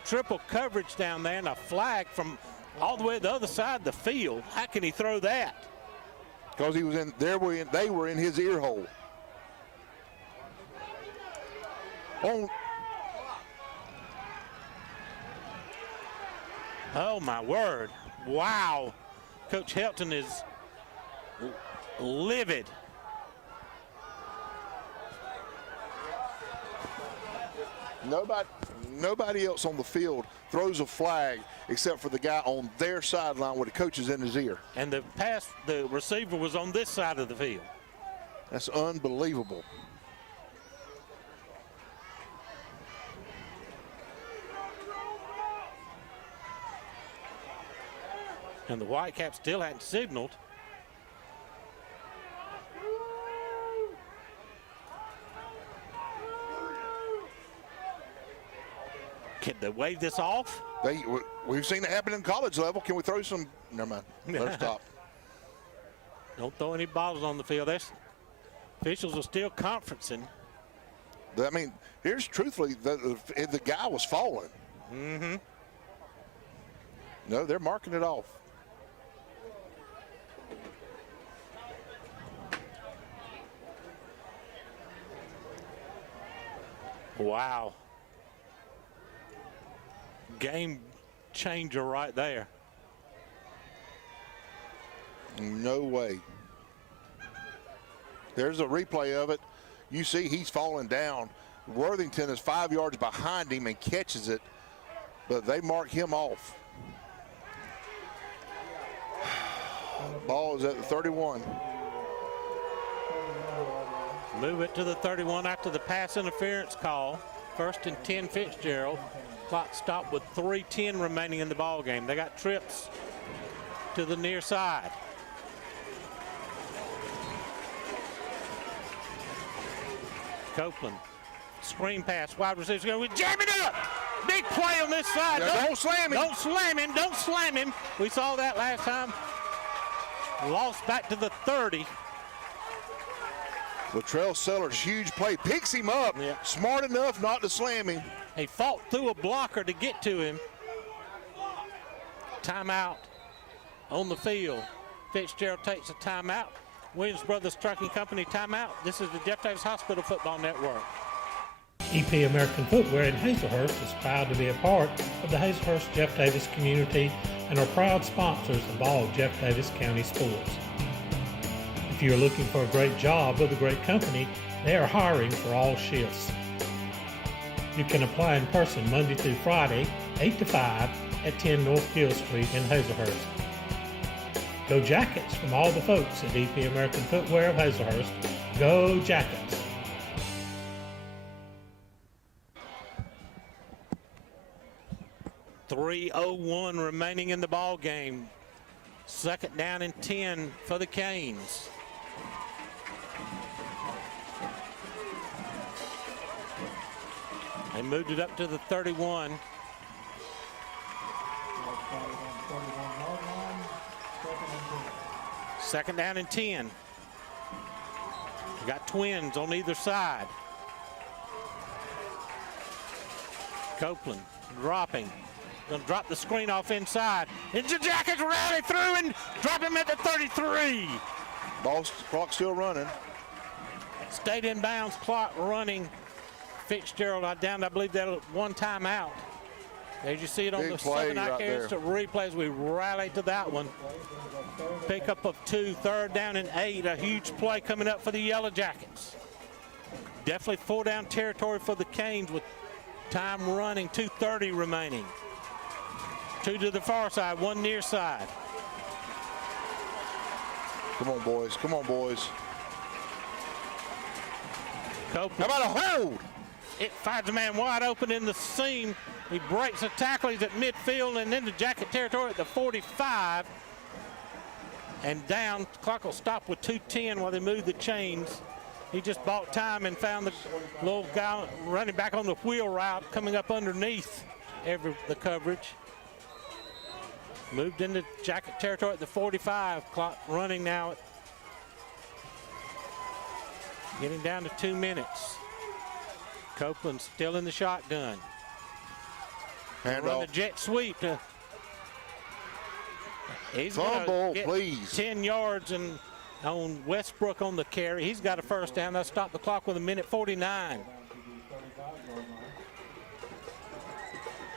triple coverage down there and a flag from all the way to the other side of the field. How can he throw that? Because he was in there. They were in his ear hole. Oh my word. Wow. Coach Helton is livid. Nobody else on the field throws a flag except for the guy on their sideline where the coach is in his ear. And the receiver was on this side of the field. That's unbelievable. And the Whitecaps still hadn't signaled. Can they wave this off? We've seen it happen in college level. Can we throw some? Never mind. Let us stop. Don't throw any balls on the field. Officials are still conferencing. I mean, here's truthfully, the guy was falling. Mm-hmm. No, they're marking it off. Wow. Game changer right there. No way. There's a replay of it. You see he's falling down. Worthington is 5 yards behind him and catches it, but they mark him off. Ball is at the 31. Move it to the 31 after the pass interference call. 1st and 10 Fitzgerald. Clock stopped with 3:10 remaining in the ball game. They got trips to the near side. Copeland, screen pass, wide receiver going, we jam it up. Big play on this side. Don't slam him. Don't slam him. Don't slam him. We saw that last time. Lost back to the 30. Latrell Sellers, huge play, picks him up. Yeah. Smart enough not to slam him. He fought through a blocker to get to him. Timeout on the field. Fitzgerald takes a timeout. Williams Brothers Trucking Company timeout. This is the Jeff Davis Hospital Football Network. EP American Footwear in Hazelhurst is proud to be a part of the Hazelhurst Jeff Davis community and are proud sponsors of all Jeff Davis County sports. If you're looking for a great job with a great company, they are hiring for all shifts. You can apply in person Monday through Friday, 8 to 5 at 10 North Gill Street in Hazelhurst. Go Jackets from all the folks at EP American Footwear of Hazelhurst. Go Jackets! .301 remaining in the ball game. 2nd down and 10 for the Canes. They moved it up to the 31. Second down and 10. We got twins on either side. Copeland dropping. Going to drop the screen off inside. And the Jackets rally through and drop him at the 33. Clock still running. Stayed in bounds, clock running. Fitzgerald down, I believe, that one timeout. As you see it on Big the play Southern right Carriers to replays, we rallied to that one. Pickup of 2, 3rd down and 8. A huge play coming up for the Yellow Jackets. Definitely 4-down territory for the Canes with time running, 2:30 remaining. 2 to the far side, 1 near side. Come on, boys. Come on, boys. Copeland. How about a hold? It finds a man wide open in the seam. He breaks a tackle. He's at midfield and into Jacket territory at the 45. And down. Clock will stop with 2:10 while they move the chains. He just bought time and found the little guy running back on the wheel route coming up underneath the coverage. Moved into Jacket territory at the 45. Clock running now. Getting down to 2 minutes. Copeland still in the shotgun. Run the jet sweep to. He's Fumble, get please. 10 yards and on Westbrook on the carry. He's got a first down. They'll stop the clock with 1:49.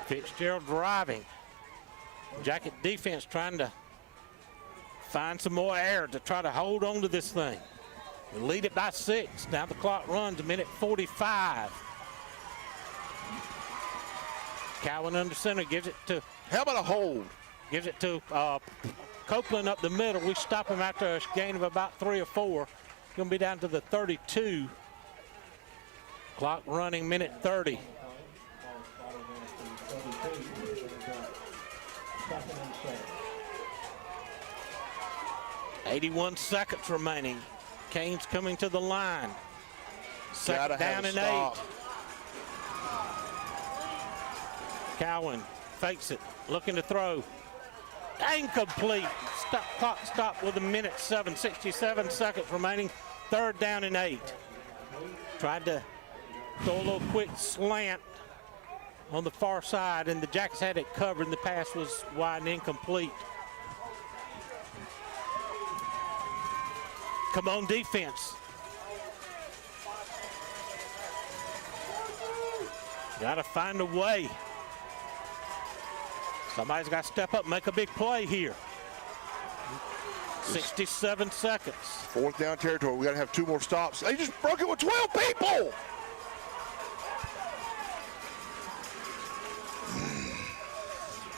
Fitzgerald driving. Jacket defense trying to find some more air to try to hold on to this thing. We lead it by 6. Now the clock runs 1:45. Cowan under center gives it to. How about a hold? Gives it to Copeland up the middle. We stop him after a gain of about 3 or 4. Going to be down to the 32. Clock running 1:30. 81 seconds remaining. Canes coming to the line. 2nd down and 8. Cowan fakes it, looking to throw. Incomplete. Clock stopped with 1:07, 67 seconds remaining. 3rd down and 8. Tried to throw a little quick slant on the far side, and the Jackets had it covered, and the pass was wide and incomplete. Come on, defense. Got to find a way. Somebody's got to step up and make a big play here. 67 seconds. 4th down territory. We got to have 2 more stops. They just broke it with 12 people.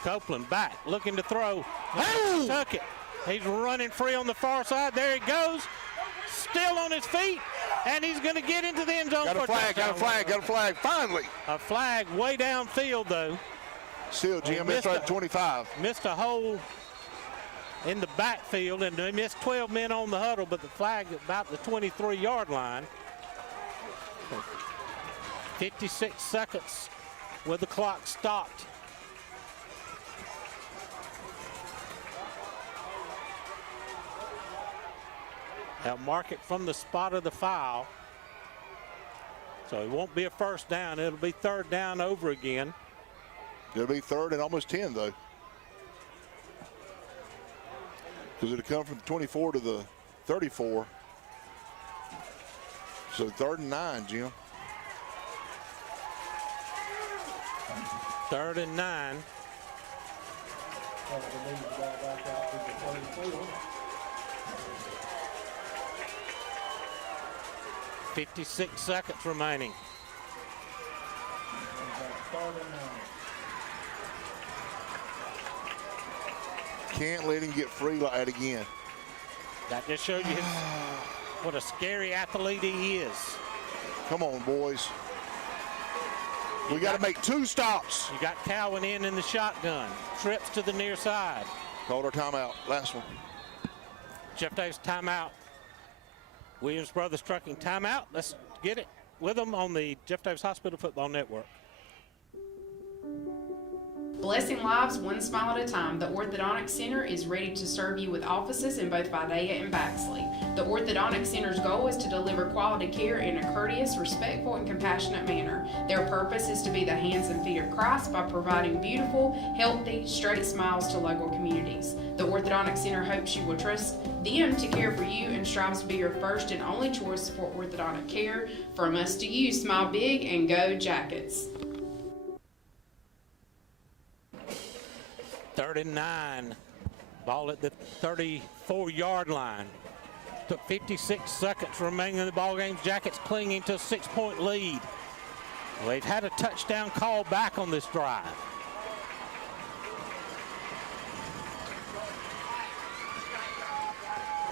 Copeland back, looking to throw. Oh! Tuck it. He's running free on the far side. There he goes. Still on his feet, and he's going to get into the end zone. Got a flag, got a flag, got a flag. Finally. A flag way downfield, though. Still, Jim, missed right at 25. Missed a hole in the backfield, and they missed 12 men on the huddle, but the flag about the 23-yard line. 56 seconds with the clock stopped. They'll mark it from the spot of the foul. So it won't be a first down. It'll be 3rd down over again. It'll be 3rd and almost 10, though. Because it'll come from the 24 to the 34. So 3rd and 9, Jim. 3rd and 9. 56 seconds remaining. Can't let him get free like that again. That just shows you what a scary athlete he is. Come on, boys. We got to make 2 stops. You got Cowan in the shotgun. Trips to the near side. Called our timeout. Last one. Jeff Davis timeout. Williams Brothers Trucking timeout. Let's get it with them on the Jeff Davis Hospital Football Network. Blessing lives one smile at a time. The Orthodontic Center is ready to serve you with offices in both Vidalia and Baxley. The Orthodontic Center's goal is to deliver quality care in a courteous, respectful, and compassionate manner. Their purpose is to be the hands and feet of Christ by providing beautiful, healthy, straight smiles to local communities. The Orthodontic Center hopes you will trust them to care for you and strives to be your first and only choice for orthodontic care. From us to you, smile big and go Jackets. 3rd and 9. Ball at the 34-yard line. Took 56 seconds remaining in the ball game. Jackets clinging to a 6-point lead. Well, they've had a touchdown call back on this drive.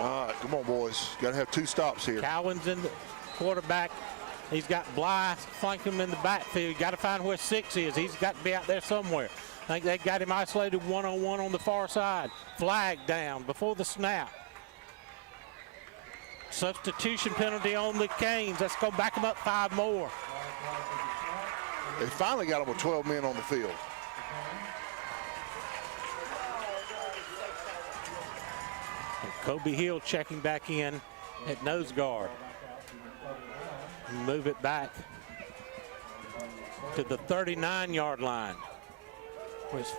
All right, come on, boys. Got to have 2 stops here. Cowan's in the quarterback. He's got Bly flanking him in the backfield. Got to find where 6 is. He's got to be out there somewhere. I think they got him isolated one-on-one on the far side. Flag down before the snap. Substitution penalty on the Canes. Let's go back them up 5 more. They finally got them with 12 men on the field. And Kobe Hill checking back in at nose guard. Move it back to the 39-yard line. It's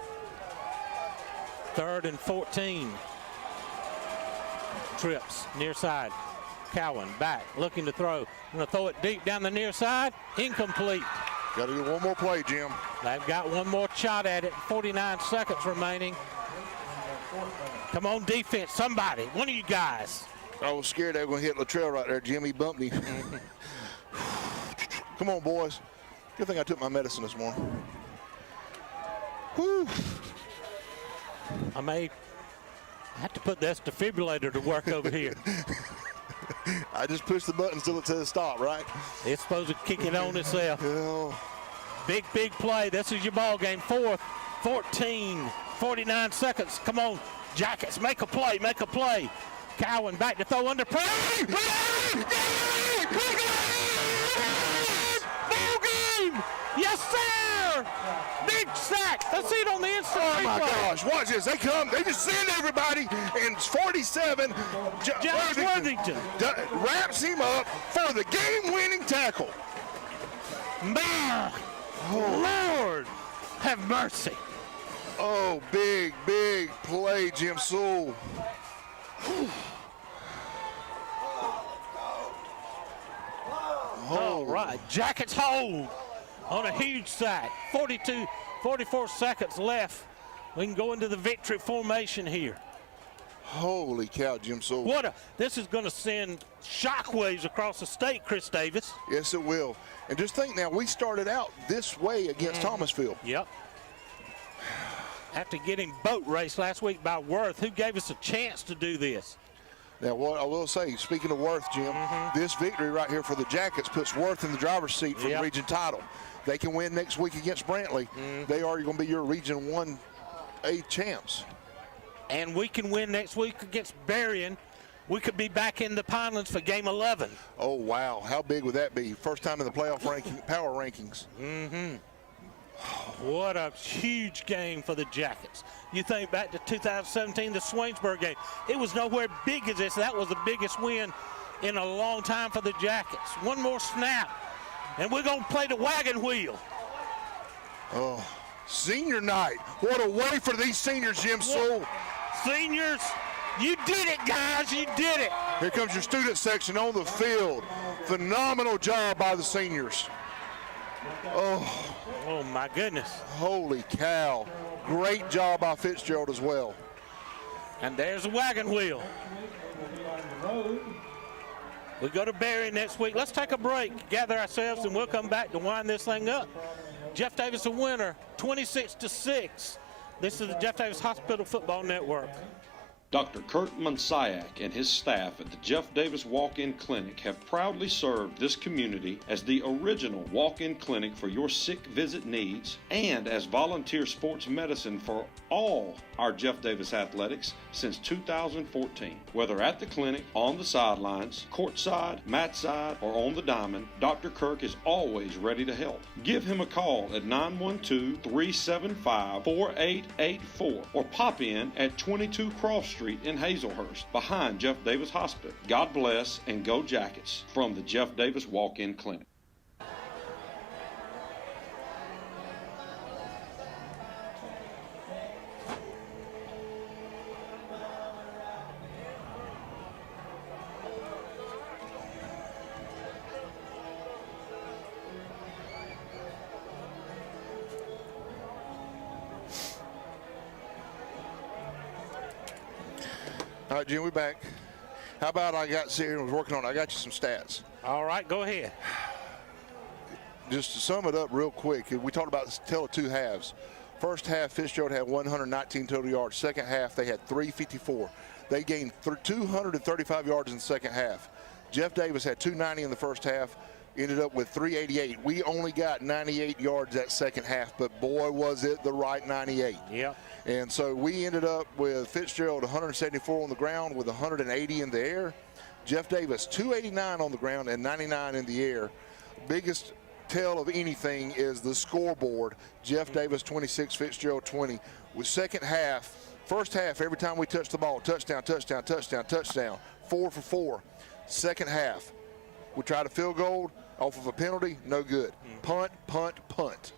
3rd and 14. Trips near side. Cowan back, looking to throw. Going to throw it deep down the near side. Incomplete. Got to do one more play, Jim. They've got one more shot at it. 49 seconds remaining. Come on, defense. Somebody. One of you guys. I was scared they were going to hit Latrell right there. Jimmy bumped him. Come on, boys. Good thing I took my medicine this morning. Whew. I may have to put this defibrillator to work over here. I just push the buttons till it says stop, right? It's supposed to kick it on itself. Yeah. Big play. This is your ball game. 4th, 14, 49 seconds. Come on, Jackets, make a play, make a play. Cowan back to throw under pressure. Ball game! Yes, sir! Big sack. Let's see it on the inside. Oh, my gosh. Watch this. They come. They just send everybody. And it's 47. Josh Worthington wraps him up for the game-winning tackle. Man, Lord, have mercy. Oh, big play, Jim Sewell. All right. Jackets hold. on a huge sack. 44 seconds left. We can go into the victory formation here. Holy cow, Jim Sewell. This is going to send shockwaves across the state, Chris Davis. Yes, it will. And just think now, we started out this way against Thomasville. Yep. After getting boat raced last week by Worth, who gave us a chance to do this. Now, what I will say, speaking of Worth, Jim, this victory right here for the Jackets puts Worth in the driver's seat for the region title. They can win next week against Brantley. They are going to be your Region 1A champs. And we can win next week against Berrien. We could be back in the Pinelands for Game 11. Oh, wow. How big would that be? First time in the playoff power rankings. What a huge game for the Jackets. You think back to 2017, the Swainsburg game. It was nowhere big as this. That was the biggest win in a long time for the Jackets. One more snap, and we're going to play the wagon wheel. Oh, senior night. What a way for these seniors, Jim Sewell. Seniors, you did it, guys. You did it. Here comes your student section on the field. Phenomenal job by the seniors. Oh, my goodness. Holy cow. Great job by Fitzgerald as well. And there's the wagon wheel. We go to Berrien next week. Let's take a break, gather ourselves, and we'll come back to wind this thing up. Jeff Davis a winner, 26-6. This is the Jeff Davis Hospital Football Network. Dr. Kurt Monsiak and his staff at the Jeff Davis Walk-In Clinic have proudly served this community as the original walk-in clinic for your sick visit needs and as volunteer sports medicine for all our Jeff Davis athletics since 2014. Whether at the clinic, on the sidelines, courtside, mat side, or on the diamond, Dr. Kirk is always ready to help. Give him a call at 912-375-4884 or pop in at 22 Cross Street in Hazelhurst behind Jeff Davis Hospital. God bless and go Jackets from the Jeff Davis Walk-In Clinic. All right, Jim, we're back. How about I got sitting and was working on it. I got you some stats. All right, go ahead. Just to sum it up real quick, we talked about the tale of two halves. First half, Fitzgerald had 119 total yards. Second half, they had 354. They gained 235 yards in the second half. Jeff Davis had 290 in the first half, ended up with 388. We only got 98 yards that second half, but boy, was it the right 98. Yeah. And so we ended up with Fitzgerald 174 on the ground with 180 in the air. Jeff Davis 289 on the ground and 99 in the air. Biggest tell of anything is the scoreboard. Jeff Davis 26, Fitzgerald 20. With second half, first half, every time we touched the ball, touchdown, touchdown, touchdown, touchdown, 4 for 4. Second half, we tried a field goal off of a penalty, no good. Punt, punt, punt.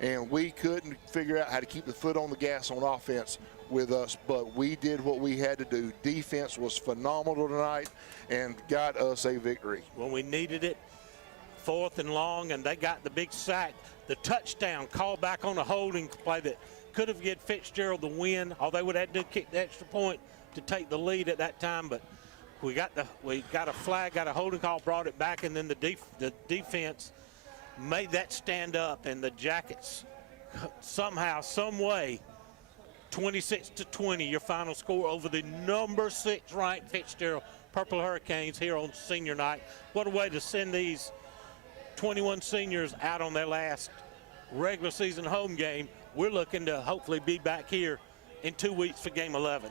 And we couldn't figure out how to keep the foot on the gas on offense with us, but we did what we had to do. Defense was phenomenal tonight and got us a victory. When we needed it, 4th and long, and they got the big sack. The touchdown called back on a holding play that could have given Fitzgerald the win, although they would have had to kick the extra point to take the lead at that time. But we got a flag, got a holding call, brought it back, and then the defense made that stand up, and the Jackets somehow, some way, 26-20, your final score over the number 6 ranked Fitzgerald Purple Hurricanes here on senior night. What a way to send these 21 seniors out on their last regular season home game. We're looking to hopefully be back here in 2 weeks for Game 11.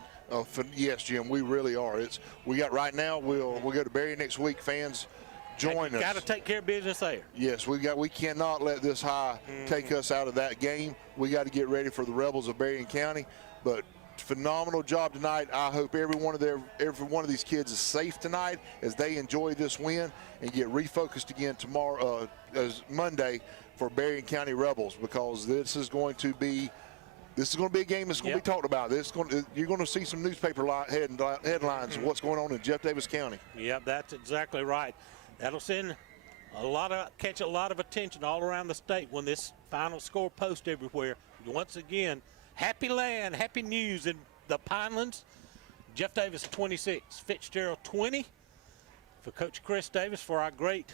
Yes, Jim, we really are. We got right now. We'll go to Berrien next week. Fans, join us. Got to take care of business there. Yes, we cannot let this high take us out of that game. We got to get ready for the Rebels of Berrien County. But phenomenal job tonight. I hope every one of these kids is safe tonight as they enjoy this win and get refocused again tomorrow, as Monday, for Berrien County Rebels, because this is going to be a game that's going to be talked about. You're going to see some newspaper headlines of what's going on in Jeff Davis County. Yep, that's exactly right. That'll send catch a lot of attention all around the state when this final score post everywhere. Once again, happy land, happy news in the Pinelands. Jeff Davis 26, Fitzgerald 20. For Coach Chris Davis, for our great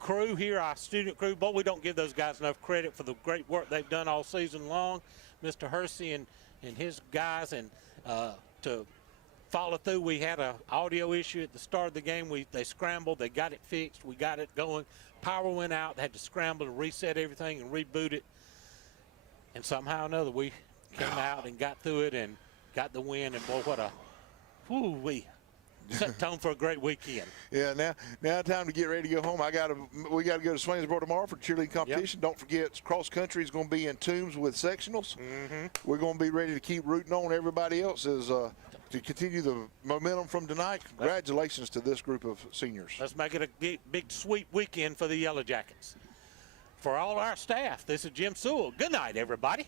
crew here, our student crew. Boy, we don't give those guys enough credit for the great work they've done all season long. Mr. Hersey and his guys, and to follow through. We had an audio issue at the start of the game. They scrambled, they got it fixed, we got it going. Power went out, they had to scramble to reset everything and reboot it. And somehow or another, we came out and got through it and got the win. And boy, what a we set the tone for a great weekend. Yeah, now time to get ready to go home. We got to go to Swainsboro tomorrow for cheerleading competition. Yep. Don't forget, cross country is going to be in Toombs with sectionals. Mm-hmm. We're going to be ready to keep rooting on everybody else to continue the momentum from tonight. Congratulations to this group of seniors. Let's make it a big sweet weekend for the Yellow Jackets. For all our staff, this is Jim Sewell. Good night, everybody.